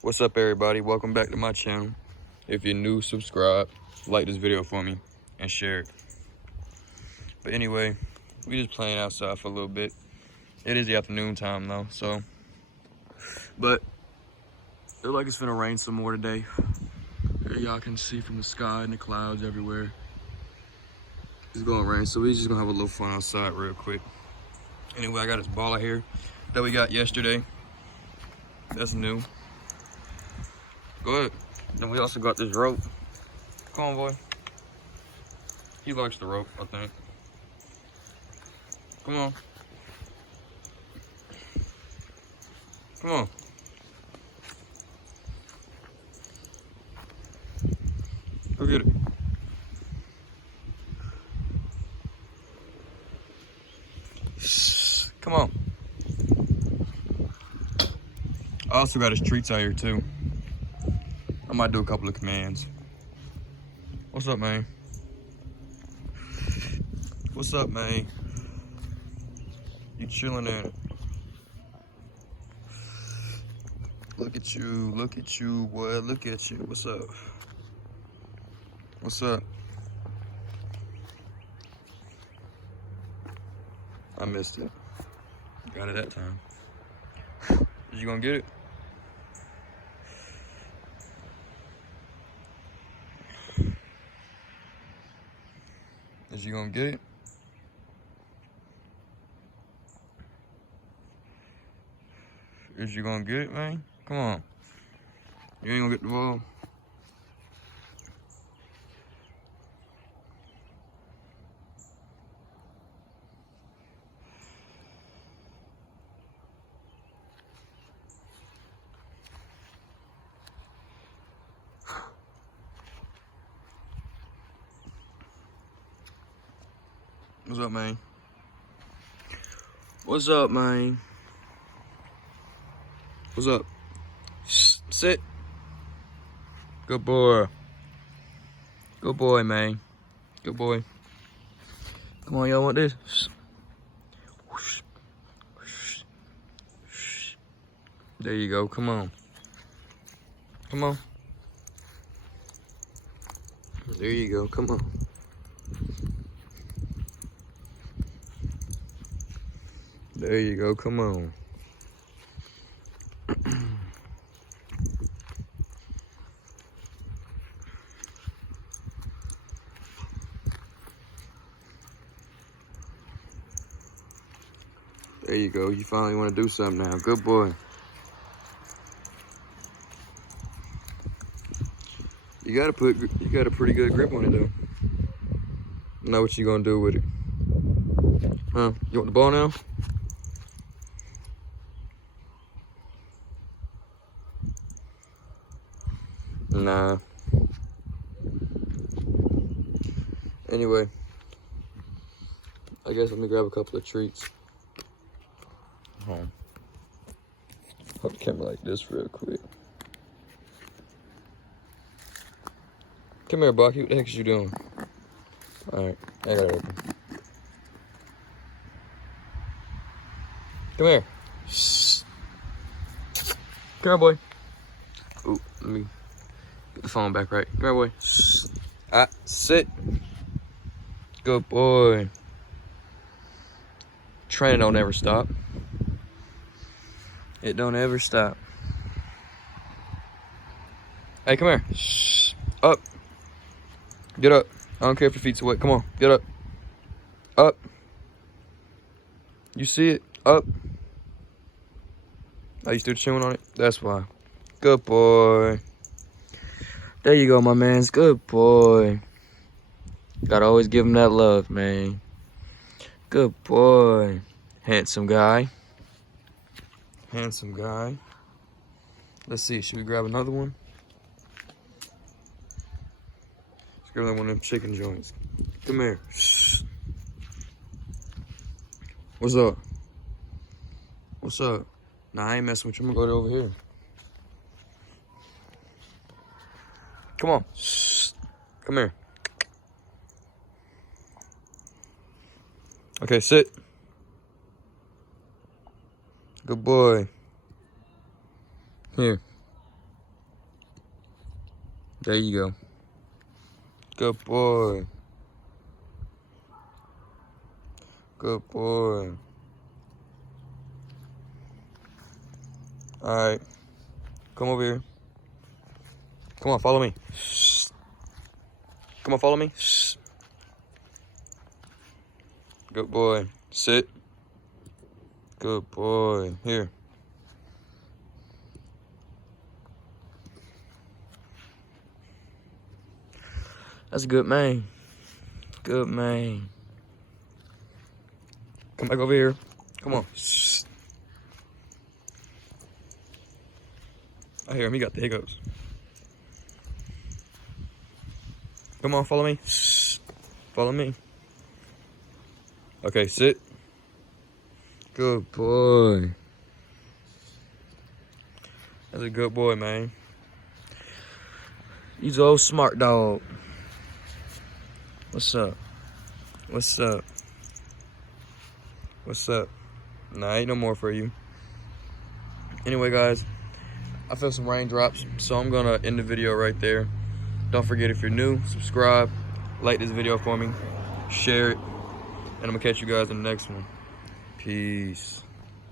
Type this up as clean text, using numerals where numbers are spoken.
What's up, everybody? Welcome back to my channel. If you're new, subscribe, like this video for me, and share it. But anyway, we just playing outside for a little bit. It is the afternoon time though, but it looks like it's gonna rain some more today. Here y'all can see from the sky and the clouds everywhere. It's gonna rain, so we just gonna have a little fun outside real quick. Anyway, I got this baller here that we got yesterday. That's new. Go ahead. Then we also got this rope. Come on, boy. He likes the rope, I think. Come on. Come on. Go get it. Come on. I also got his treats out here too. I might do a couple of commands. What's up, man? What's up, man? You chilling in? Look at you, boy. Look at you. What's up? What's up? I missed it. Got it that time. Is you gonna get it? Is you gonna get it? Is you gonna get it, man? Come on. You ain't gonna get the ball. What's up, man? What's up, man? What's up? Shh, sit. Good boy. Good boy, man. Good boy. Come on, y'all want this? There you go. Come on. Come on. There you go. Come on. There you go. Come on. There you go. You finally want to do something now. Good boy. You got a pretty good grip on it though. Know what you gonna do with it? Huh? You want the ball now? Nah. Anyway, I guess let me grab a couple of treats. Hold the camera like this real quick. Come here, Bucky. What the heck is you doing? Alright, I got it open. Come here. Shh. Come here, boy. Ooh, let me get the phone back right. Come here, boy. Shh. Sit. Good boy. Training don't ever stop. It don't ever stop. Hey, come here. Shh. Up. Get up. I don't care if your feet's wet. Come on, get up. Up. You see it? Up. Are you still chewing on it? That's why. Good boy. There you go, my mans. Good boy. Gotta always give him that love, man. Good boy. Handsome guy. Handsome guy. Let's see, should we grab another one? Let's grab another one of them chicken joints. Come here. Shh. What's up? What's up? Nah, I ain't messing with you. I'm gonna go over here. Come on. Shh. Come here. Okay, sit. Good boy. Here. There you go. Good boy. Good boy. All right. Come over here. Come on, follow me. Come on, follow me. Good boy. Sit. Good boy. Here. That's a good man. Good man. Come back over here. Come on. I hear him. He got the hiccups. Come on, follow me. Follow me. Okay, sit. Good boy. That's a good boy, man. He's an old smart dog. What's up? What's up? What's up? Nah, ain't no more for you. Anyway, guys, I feel some raindrops, so I'm gonna end the video right there. Don't forget, if you're new, subscribe, like this video for me, share it, and I'm gonna catch you guys in the next one. Peace.